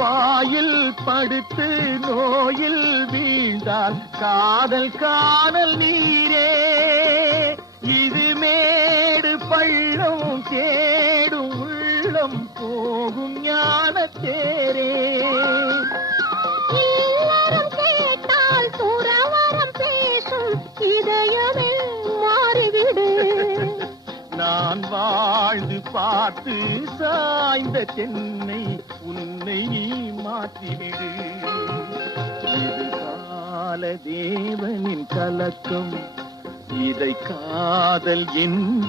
வாயில் படுத்து நோயில் வீழ்ந்தால் காதல் காதல் நீரே இது மேடு பள்ளம் தேடும் உள்ளம் போகும் ஞான தேரே நான் வாழ்ந்து பார்த்து சாய்ந்த சென்னை உன்னை நீ மாற்றிவிடு இது கால தேவனின் கலக்கம் இதை காதல் என்